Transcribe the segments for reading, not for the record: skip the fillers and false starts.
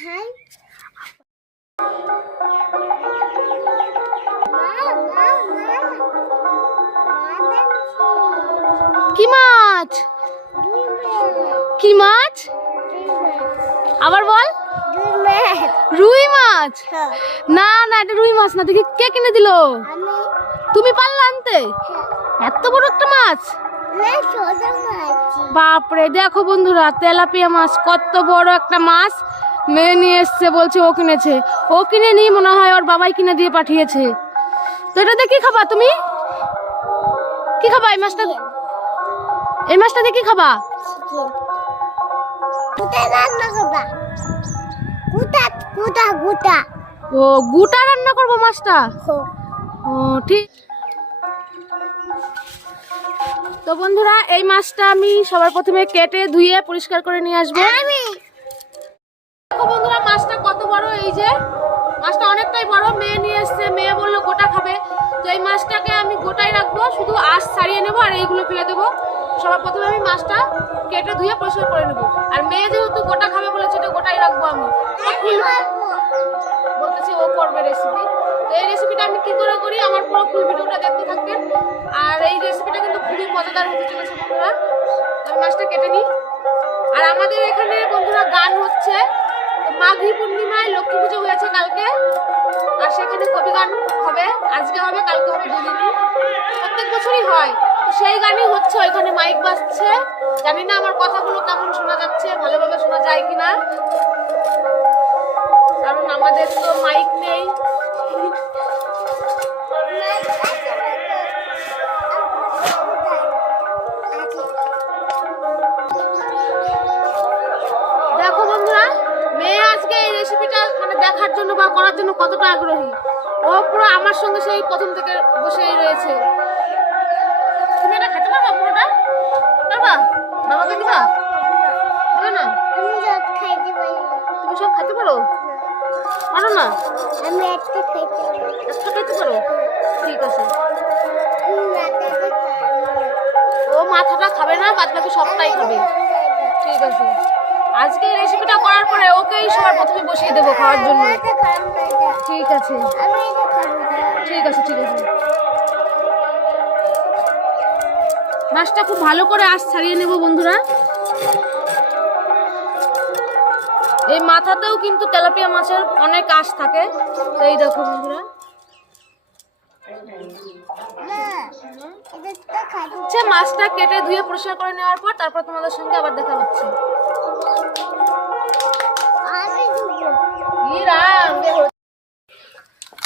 খাই। কি মাছ? কি মাছ? আবার বল। রুই মাছ? না না, এটা রুই মাছ না। দেখি কে কিনে দিল? তুমি পারলে আনতে? এত বড় একটা মাছ? বাপরে, দেখো বন্ধুরা, তেলাপিয়া মাছ, কত বড় একটা মাছ মেয়ে নিয়ে এসছে, বলছে ও কিনেছে। ও কিনে নি, মনে হয় ওর বাবাই কিনে দিয়ে পাঠিয়েছে। তো এটা দিয়ে কি খাবা তুমি? কি খাবা এই মাছটা? এই মাছটা দিয়ে কি খাবা? ও, গুটা রান্না করবো মাছটা? ও ঠিক। তো বন্ধুরা, এই মাছটা আমি সবার প্রথমে কেটে ধুয়ে পরিষ্কার করে নিয়ে আসবো। দেখো বন্ধুরা, মাছটা কত বড়। এই যে মাছটা অনেকটাই বড়, মেয়ে নিয়ে এসছে। মেয়ে বললো গোটা খাবে, তো এই মাছটাকে আমি গোটাই রাখবো, শুধু আঁশ ছাড়িয়ে নেবো আর এইগুলো ফেলে দেবো। সবার প্রথমে আমি মাছটা কেটে ধুয়ে পরিষ্কার করে নেবো। আর মেয়ে যেহেতু গোটা খাবে বলেছে, এটা গোটাই রাখবো আমি। বলতেছে ও করবে রেসিপি। তো এই রেসিপিটা আমি কি করে করি, আমার পুরো ফুল ভিডিওটা দেখতে থাকবেন। আর এই রেসিপিটা কিন্তু খুবই মজাদার হতে চলেছে বন্ধুরা। আমি মাছটা কেটে নিই। আর আমাদের এখানে বন্ধুরা গান হচ্ছে, মাঘী পূর্ণিমায় লক্ষ্মী পুজো হয়েছে কালকে, আর সেখানে কবি গান হবে। আজকে হবে, কালকে হবে, দুদিনই। প্রত্যেক বছরই হয়। তো সেই গানই হচ্ছে, ওইখানে মাইক বাজছে। জানি না আমার কথাগুলো কেমন শোনা যাচ্ছে, ভালোভাবে শোনা যায় কিনা, কারণ আমাদের তো মাইক নেই। দেখো বন্ধুরা, মেয়ে আজকে এই রেসিপিটা মানে দেখার জন্য বা করার জন্য কতটা আগ্রহী। ও পুরো আমার সঙ্গে সেই প্রথম থেকে বসেই রয়েছে। তুমি এটা খেতে পারবা? পুরোটা পারবা? বাবাকে দিবা? দিবে না? তুমি সব খেতে পারো? পারো না? একটা খেতে পারো? ঠিক আছে। ও মাথাটা খাবে না, বাদ বাকি সবটাই খাবে। ঠিক আছে। আজকে এই রেসিপিটা করার পরে ওকেই সবার প্রথমে বসিয়ে দেবো খাওয়ার জন্য। ঠিক আছে, ঠিক আছে, ঠিক আছে। মাছটা খুব ভালো করে আঁশ ছাড়িয়ে নেব বন্ধুরা। এই মাথাতেও কিন্তু তেলাপিয়া মাছের অনেক আঁশ থাকে। তো এই দেখো বন্ধুরা, মাছটা কেটে ধুয়ে পরিষ্কার করে নেওয়ার পর তারপর তোমাদের সঙ্গে আবার দেখা হচ্ছে।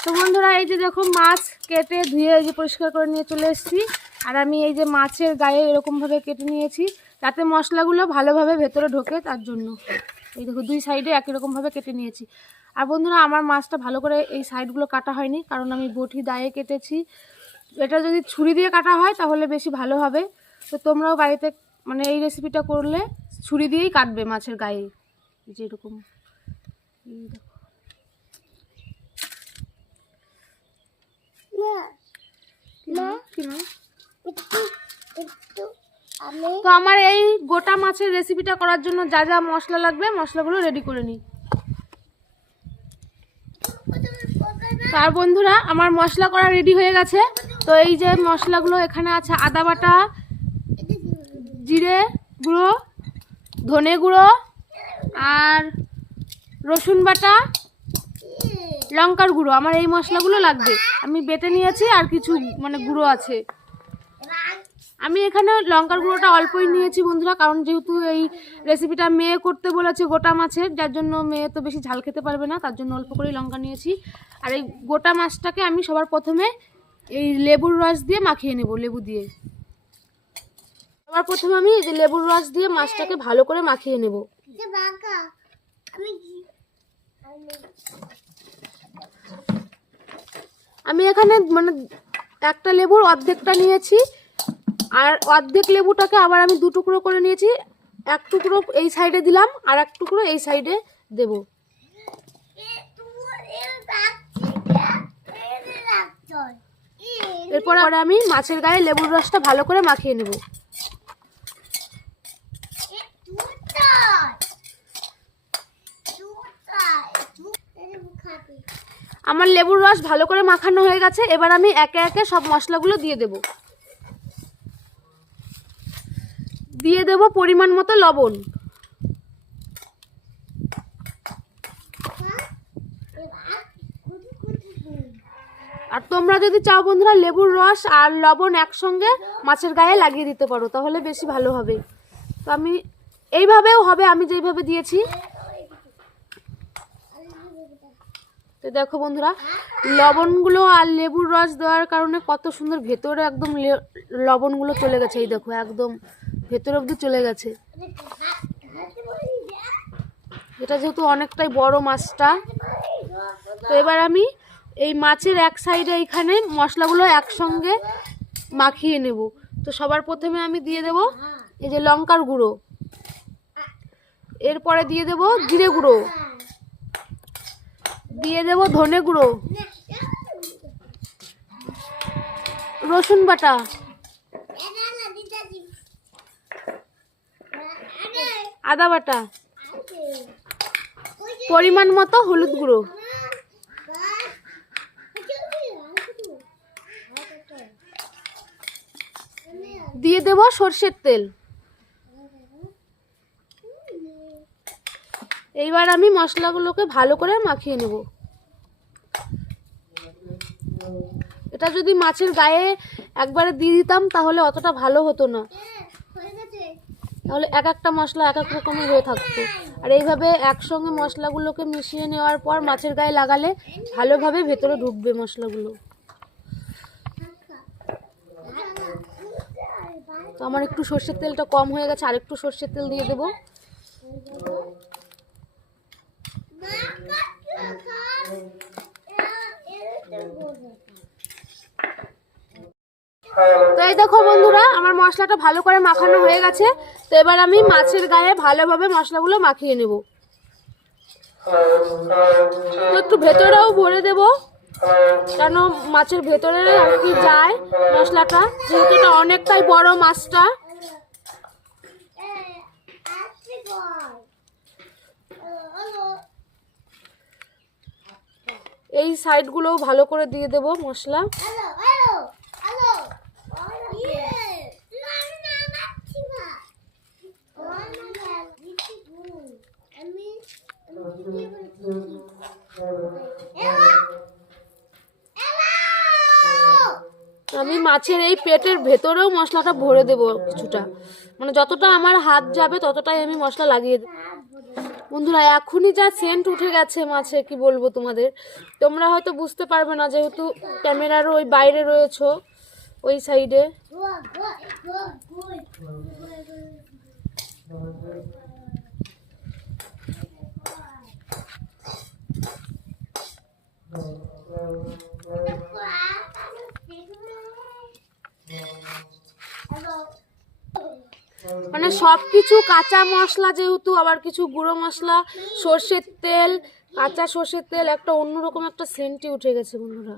তো বন্ধুরা, এই যে দেখো, মাছ কেটে ধুয়ে এই যে পরিষ্কার করে নিয়ে চলে এসেছি। আর আমি এই যে মাছের গায়ে এরকমভাবে কেটে নিয়েছি, যাতে মশলাগুলো ভালোভাবে ভেতরে ঢোকে, তার জন্য। এই দেখো, দুই সাইডে একই রকমভাবে কেটে নিয়েছি। আর বন্ধুরা, আমার মাছটা ভালো করে এই সাইডগুলো কাটা হয়নি, কারণ আমি বটি দায়ে কেটেছি। এটা যদি ছুরি দিয়ে কাটা হয় তাহলে বেশি ভালো হবে। তো তোমরাও বাড়িতে মানে এই রেসিপিটা করলে ছুরি দিয়েই কাটবে মাছের গায়ে, যেরকম। তো আমার এই গোটা মাছের রেসিপিটা করার জন্য যা যা মশলা লাগবে, মশলাগুলো রেডি করে নিই। তার বন্ধুরা, আমার মশলা করা রেডি হয়ে গেছে। তো এই যে মশলাগুলো এখানে আছে: আদা বাটা, জিরে গুঁড়ো, ধনে গুঁড়ো, আর রসুন বাটা, লঙ্কার গুঁড়ো। আমার এই মশলাগুলো লাগবে। আমি বেটে নিয়েছি, আর কিছু মানে গুঁড়ো আছে। আমি এখানে লঙ্কার গুঁড়োটা অল্পই নিয়েছি বন্ধুরা, কারণ যেহেতু এই রেসিপিটা মেয়ে করতে বলেছে গোটা মাছের, যার জন্য মেয়ে তো বেশি ঝাল খেতে পারবে না, তার জন্য অল্প করেই লঙ্কা নিয়েছি। আর এই গোটা মাছটাকে আমি সবার প্রথমে এই লেবুর রস দিয়ে মাখিয়ে নেব, লেবু দিয়ে। সবার প্রথমে আমি এই যে লেবুর রস দিয়ে মাছটাকে ভালো করে মাখিয়ে নেব। আমি এখানে মানে একটা লেবুর অর্ধেকটা নিয়েছি, আর অর্ধেক লেবুটাকে আবার আমি দু টুকরো করে নিয়েছি। এক টুকরো এই সাইডে দিলাম, আর এক টুকরো এই সাইডে দেব। এরপর আমি মাছের গায়ে লেবুর রসটা ভালো করে মাখিয়ে নেব। আমার লেবুর রস ভালো করে মাখানো হয়ে গেছে। এবার আমি একে একে সব মশলাগুলো দিয়ে দেব। দিয়ে দেব পরিমাণ মতো লবণ। আর তোমরা যদি চাও বন্ধুরা লেবুর রস আর লবণ একসঙ্গে মাছের গায়ে লাগিয়ে দিতে পারো, তাহলে বেশি ভালো হবে। তো আমি এইভাবেও হবে, আমি যেইভাবে দিয়েছি। তো দেখো বন্ধুরা, লবণগুলো আর লেবুর রস দেওয়ার কারণে কত সুন্দর ভেতরে একদম লবণগুলো চলে গেছে। এই দেখো একদম ভেতরে অবধি চলে গেছে। এটা যেহেতু অনেকটাই বড় মাছটা, তো এবার আমি এই মাছের এক সাইডে এইখানে মশলাগুলো একসঙ্গে মাখিয়ে নেব। তো সবার প্রথমে আমি দিয়ে দেব এই যে লঙ্কার গুঁড়ো, এরপরে দিয়ে দেব জিরে গুঁড়ো, দিয়ে দেব ধনে গুঁড়ো, রসুন বাটা, আদা বাটা, পরিমাণ মতো হলুদ গুঁড়ো, দিয়ে দেব সরষের তেল। এইবার আমি মশলাগুলোকে ভালো করে মাখিয়ে নেব। এটা যদি মাছের গায়ে একবারে দিয়ে দিতাম তাহলে অতটা ভালো হতো না, তাহলে এক একটা মশলা এক এক রকমের হয়ে থাকতো। আর এইভাবে একসঙ্গে মশলাগুলোকে মিশিয়ে নেওয়ার পর মাছের গায়ে লাগালে ভালোভাবে ভেতরে ঢুকবে মশলাগুলো। তো আমার একটু সর্ষের তেলটা কম হয়ে গেছে, আর একটু সর্ষের তেল দিয়ে দেব। তো এই দেখো বন্ধুরা, আমার মশলাটা ভালো করে মাখানো হয়ে গেছে। তো এবার আমি মাছের গায়ে ভালোভাবে মশলাগুলো মাখিয়ে নেব। তো একটু ভেতরেও ভরে দেব, কেন মাছের ভেতরে আর কি যায় মশলাটা, যেহেতু এটা অনেকটাই বড় মাছটা। এই সাইডগুলোও ভালো করে দিয়ে দেব মশলা। আমি মাছের এই পেটের ভেতরেও মশলাটা ভরে দেব কিছুটা, মানে যতটা আমার হাত যাবে ততটাই আমি মশলা লাগিয়ে দেব। বন্ধুরা এখনই যা সেন্ট উঠে গেছে মাছে, কি বলবো তোমাদের, তোমরা হয়তো বুঝতে পারবে না যেহেতু ক্যামেরার ওই বাইরে রয়েছো ওই সাইডে। মানে সবকিছু কাঁচা মশলা যেহেতু, আবার কিছু গুঁড়ো মশলা, সর্ষের তেল, কাঁচা সর্ষের তেল, একটা অন্যরকম একটা সেন্টই উঠে গেছে বন্ধুরা,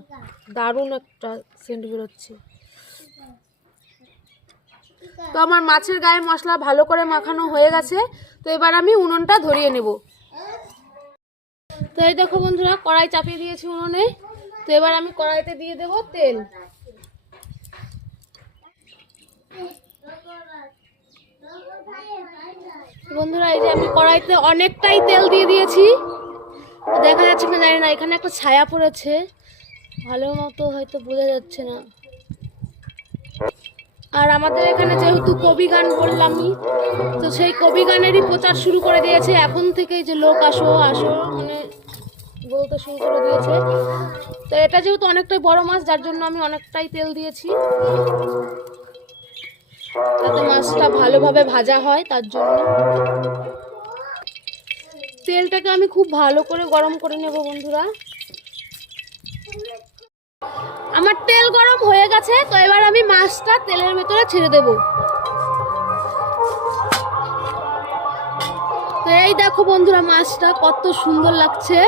দারুণ একটা সেন্ট বেরোচ্ছে। তো আমার মাছের গায়ে মশলা ভালো করে মাখানো হয়ে গেছে। তো এবার আমি উনুনটা ধরিয়ে নেব। তো এই দেখো বন্ধুরা, কড়াই চাপিয়ে দিয়েছি উনুনে। তো এবার আমি কড়াইতে দিয়ে দেব তেল। বন্ধুরা এই যে আমি কড়াইতে অনেকটাই তেল দিয়ে দিয়েছি, দেখা যাচ্ছে না জানি না, এখানে একটা ছায়া পড়েছে, ভালো মতো হয়তো বোঝা যাচ্ছে না। আর আমাদের এখানে যেহেতু কবি গান বললামই, তো সেই কবি গানেরই প্রচার শুরু করে দিয়েছে এখন থেকেই, যে লোক আসো আসো মানে বলতে শুরু করে দিয়েছে। তো এটা যেহেতু অনেকটাই বড় মাছ, যার জন্য আমি অনেকটাই তেল দিয়েছি, যাতে মাছটা ভালোভাবে ভাজা হয় তার জন্য। তেলটাকে আমি খুব ভালো করে গরম করে নেব বন্ধুরা। আমার তেল গরম হয়ে গেছে। তো এবার আমি মাছটা তেলের ভেতরে ছেড়ে দেব। তো এই দেখো বন্ধুরা, মাছটা কত সুন্দর লাগছে।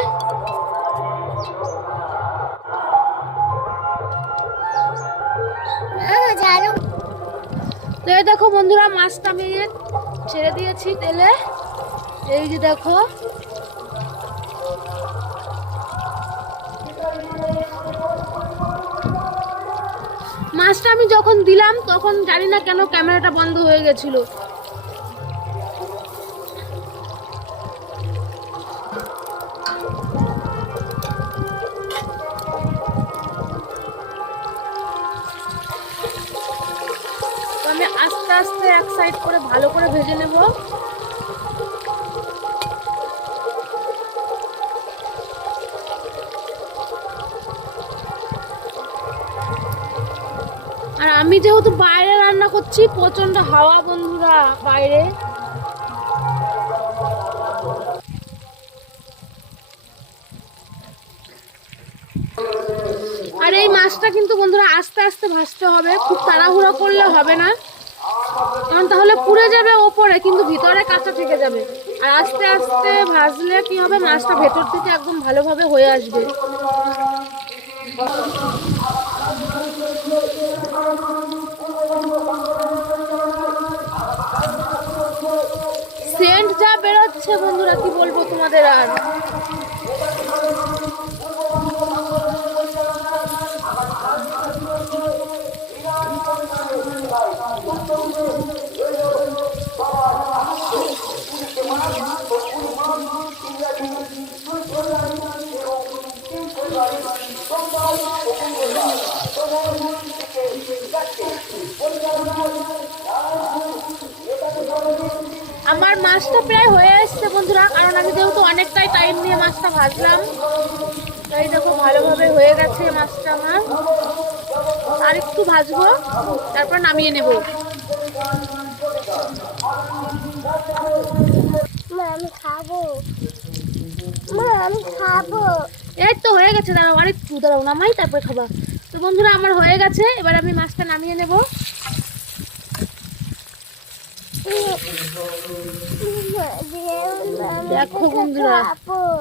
তো এই দেখো বন্ধুরা, মাছটা আমি ছেড়ে দিয়েছি তেলে। এই যে দেখো, মাছটা আমি যখন দিলাম তখন জানি না কেন ক্যামেরাটা বন্ধ হয়ে গেছিল। আমি আস্তে আস্তে এক সাইড করে ভালো করে ভেজে নেব। আর আমি যেহেতু বাইরে রান্না করছি, প্রচন্ড হাওয়া বন্ধুরা বাইরে। আর এই মাছটা কিন্তু বন্ধুরা আস্তে আস্তে ভাজতে হবে, খুব তাড়াহুড়ো করলে হবে না, কারণ তাহলে পুড়ে যাবে ওপরে কিন্তু ভিতরে কাঁচা থেকে যাবে। আর আস্তে আস্তে ভাজলে কি হবে, মাছটা ভেতর থেকে একদম ভালোভাবে হয়ে আসবে। সেন্ট যা বেরোচ্ছে বন্ধুরা, কি বলবো তোমাদের আর। আমার মাছটা প্রায় হয়ে এসছে বন্ধুরা, কারণ আমি যেহেতু অনেকটাই টাইম নিয়ে মাছটা ভাজলাম, তাই দেখো ভালোভাবে হয়ে গেছে মাছটা আমার। আর একটু ভাজবো, তারপর নামিয়ে নেব। আমি খাবো, আমি খাবো। এই তো হয়ে গেছে, দাঁড়াও আর একটু দাঁড়াও, নামাই তারপরে খাবা। তো বন্ধুরা আমার হয়ে গেছে, এবার আমি মাছটা নামিয়ে নেব। দেখো বন্ধুরা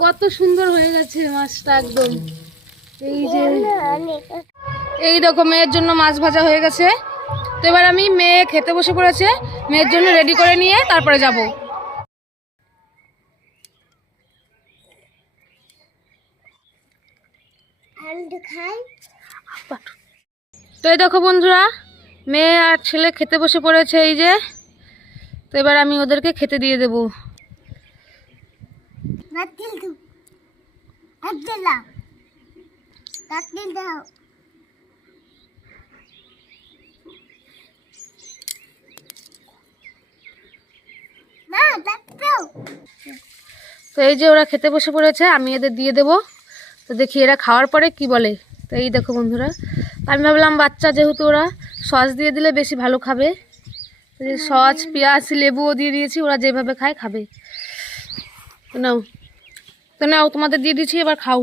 কত সুন্দর হয়ে গেছে মাছটা একদম। এই যে এই দেখো মেয়ের জন্য মাছ ভাজা হয়ে গেছে। তো এবার আমি, মেয়ে খেতে বসে পড়েছে, মেয়ের জন্য রেডি করে নিয়ে তারপরে যাব। তো এই দেখো বন্ধুরা, মেয়ে আর ছেলে খেতে বসে পড়েছে এই যে। তো এবার আমি ওদেরকে খেতে দিয়ে দেব। তো এই যে ওরা খেতে বসে পড়েছে, আমি এদের দিয়ে দেব। তো দেখি এরা খাওয়ার পরে কি বলে। তো এই দেখো বন্ধুরা, আমি ভাবলাম বাচ্চা যেহেতু, ওরা সস দিয়ে দিলে বেশি ভালো খাবে। সস, পেঁয়াজ, লেবুও দিয়ে দিয়েছি, ওরা যেভাবে খায় খাবে। তো নাও, তো নাও, তোমাদের দিয়ে দিচ্ছি, এবার খাও।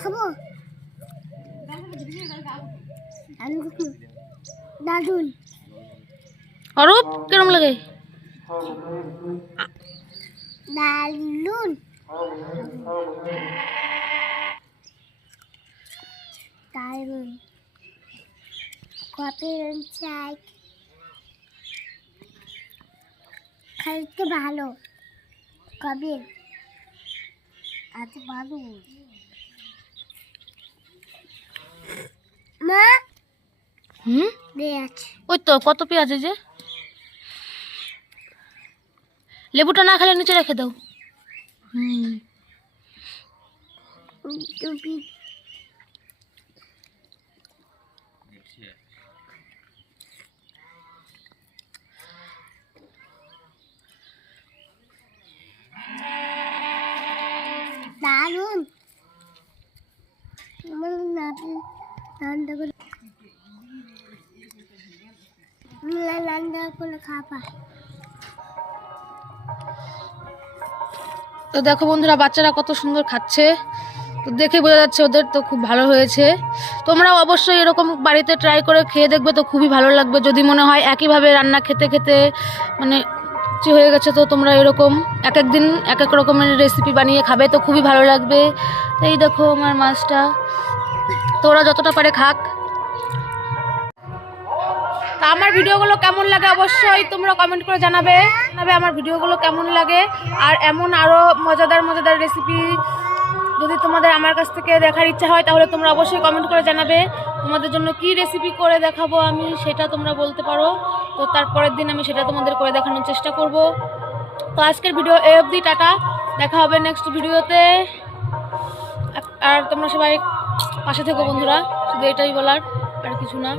খাবো দারুন। অরূপ কেরম লাগে? দারুন দারুন। কপি চাই খাইতে ভালো, কবি এত ভালো। মা ওই তো কত পেঁয়াজ, এই যে লেবুটা না খেলে নিচে রেখে দাও। দারুন। খাবা। তো দেখো বন্ধুরা, বাচ্চারা কত সুন্দর খাচ্ছে। তো দেখে বোঝা যাচ্ছে ওদের তো খুব ভালো হয়েছে। তোমরাও অবশ্যই এরকম বাড়িতে ট্রাই করে খেয়ে দেখবে, তো খুবই ভালো লাগবে। যদি মনে হয় একইভাবে রান্না খেতে খেতে মানে কিছু হয়ে গেছে, তো তোমরা এরকম এক এক দিন এক এক রকমের রেসিপি বানিয়ে খাবে, তো খুবই ভালো লাগবে। তো এই দেখো আমার মাছটা, তো ওরা যতটা পারে খাক। তা আমার ভিডিওগুলো কেমন লাগে অবশ্যই তোমরা কমেন্ট করে জানাবে আমার ভিডিওগুলো কেমন লাগে। আর এমন আরও মজাদার মজাদার রেসিপি যদি তোমাদের আমার কাছ থেকে দেখার ইচ্ছা হয়, তাহলে তোমরা অবশ্যই কমেন্ট করে জানাবে তোমাদের জন্য কি রেসিপি করে দেখাবো আমি, সেটা তোমরা বলতে পারো। তো তারপরের দিন আমি সেটা তোমাদের করে দেখানোর চেষ্টা করব। তো আজকের ভিডিও এই অবধি, টাটা, দেখা হবে নেক্সট ভিডিওতে। আর তোমরা সবাই পাশে থেকো বন্ধুরা, শুধু এটাই বলার, আর কিছু না।